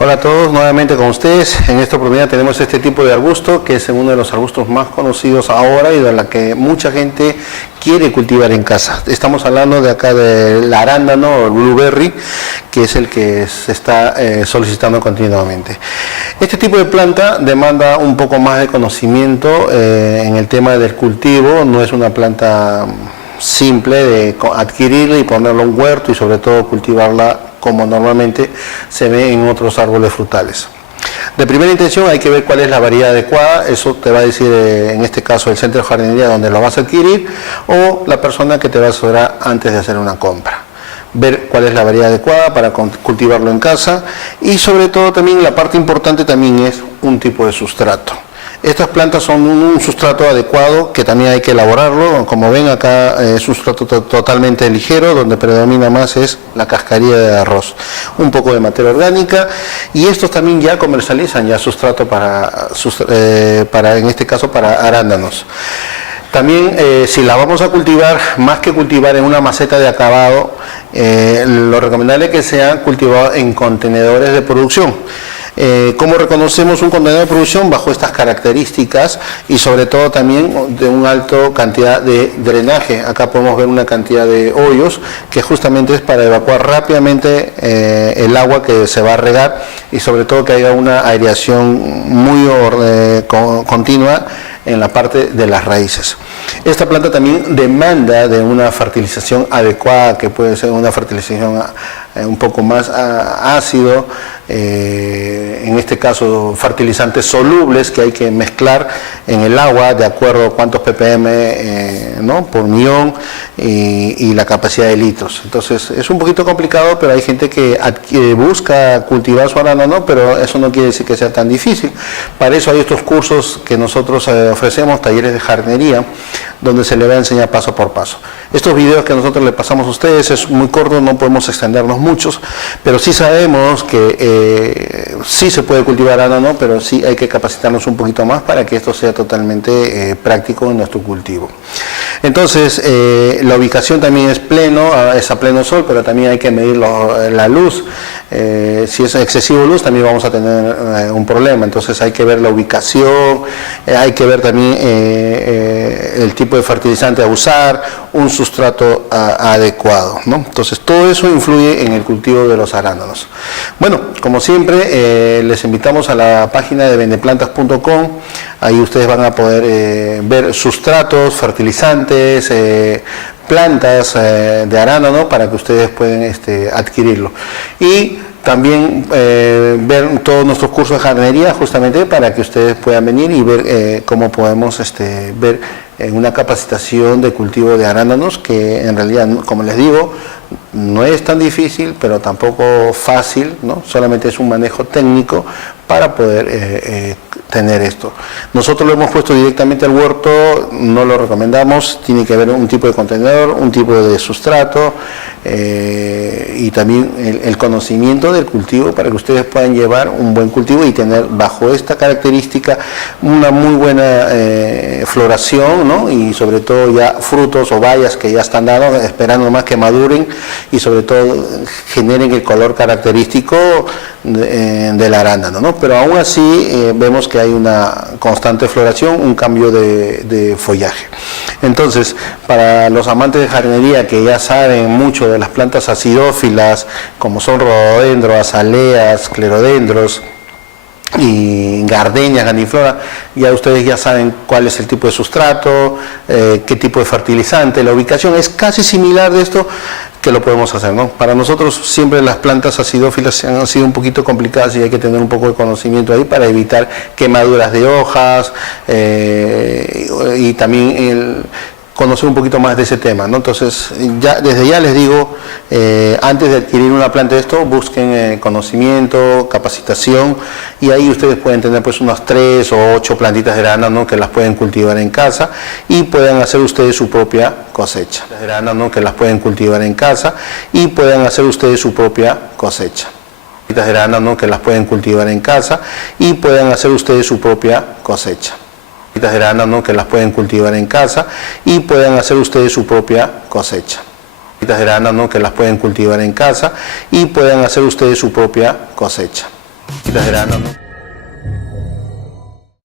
Hola a todos, nuevamente con ustedes. En esta oportunidad tenemos este tipo de arbusto, que es uno de los arbustos más conocidos ahora y de la que mucha gente quiere cultivar en casa. Estamos hablando de acá del arándano o el blueberry, que es el que se está solicitando continuamente. Este tipo de planta demanda un poco más de conocimiento en el tema del cultivo. No es una planta simple de adquirirla y ponerla en un huerto y sobre todo cultivarla como normalmente se ve en otros árboles frutales. De primera intención hay que ver cuál es la variedad adecuada. Eso te va a decir en este caso el centro de jardinería donde lo vas a adquirir o la persona que te va a asesorar antes de hacer una compra. Ver cuál es la variedad adecuada para cultivarlo en casa y sobre todo también la parte importante también es un tipo de sustrato. Estas plantas son un sustrato adecuado que también hay que elaborarlo. Como ven acá es un sustrato totalmente ligero, donde predomina más es la cascarilla de arroz. Un poco de materia orgánica y estos también ya comercializan ya sustrato para en este caso para arándanos. También si la vamos a cultivar, más que cultivar en una maceta de acabado, lo recomendable es que sea cultivado en contenedores de producción. ¿Cómo reconocemos un contenedor de producción? Bajo estas características y sobre todo también de una alta cantidad de drenaje. Acá podemos ver una cantidad de hoyos que justamente es para evacuar rápidamente el agua que se va a regar y sobre todo que haya una aireación muy continua en la parte de las raíces. Esta planta también demanda de una fertilización adecuada, que puede ser una fertilización un poco más ácido, en este caso fertilizantes solubles que hay que mezclar en el agua de acuerdo a cuántos ppm por millón y la capacidad de litros. Entonces es un poquito complicado, pero hay gente que busca cultivar su arándano, pero eso no quiere decir que sea tan difícil. Para eso hay estos cursos que nosotros ofrecemos, talleres de jardinería, donde se le va a enseñar paso por paso. Estos videos que nosotros le pasamos a ustedes es muy corto, no podemos extendernos muchos, pero sí sabemos que sí se puede cultivar arándano, pero sí hay que capacitarnos un poquito más para que esto sea totalmente práctico en nuestro cultivo. Entonces, la ubicación también es a pleno sol, pero también hay que medir la luz. Si es excesivo luz también vamos a tener un problema, entonces hay que ver la ubicación, hay que ver también el tipo de fertilizante a usar, un sustrato adecuado, ¿no? Entonces todo eso influye en el cultivo de los arándanos. Bueno, como siempre les invitamos a la página de vendeplantas.com. Ahí ustedes van a poder ver sustratos, fertilizantes, plantas de arándano para que ustedes puedan adquirirlo. Y también ver todos nuestros cursos de jardinería justamente para que ustedes puedan venir y ver cómo podemos ver una capacitación de cultivo de arándanos, que en realidad, como les digo, no es tan difícil, pero tampoco fácil, ¿no? Solamente es un manejo técnico para poder tener esto. Nosotros lo hemos puesto directamente al huerto, no lo recomendamos, tiene que haber un tipo de contenedor, un tipo de sustrato y también el conocimiento del cultivo para que ustedes puedan llevar un buen cultivo y tener bajo esta característica una muy buena floración, ¿no? Y sobre todo ya frutos o bayas que ya están dados, esperando más que maduren y sobre todo generen el color característico del arándano, ¿no? Pero aún así vemos que hay una constante floración, un cambio de follaje. Entonces, para los amantes de jardinería que ya saben mucho de las plantas acidófilas, como son rododendros, azaleas, clerodendros y gardenias, grandiflora, ya ustedes ya saben cuál es el tipo de sustrato, qué tipo de fertilizante, la ubicación es casi similar de esto, que lo podemos hacer, ¿no? Para nosotros siempre las plantas acidófilas han sido un poquito complicadas y hay que tener un poco de conocimiento ahí para evitar quemaduras de hojas y también conocer un poquito más de ese tema, ¿no? Entonces, desde ya les digo, antes de adquirir una planta de esto, busquen conocimiento, capacitación, y ahí ustedes pueden tener pues unas 3 o 8 plantitas de arándano que las pueden cultivar en casa y puedan hacer ustedes su propia cosecha. De arándano que las pueden cultivar en casa y puedan hacer ustedes su propia cosecha. De arándano que las pueden cultivar en casa y puedan hacer ustedes su propia cosecha. De arándano que las pueden cultivar en casa y puedan hacer ustedes su propia cosecha. De arándano que las pueden cultivar en casa y puedan hacer ustedes su propia cosecha. de verano, ¿no?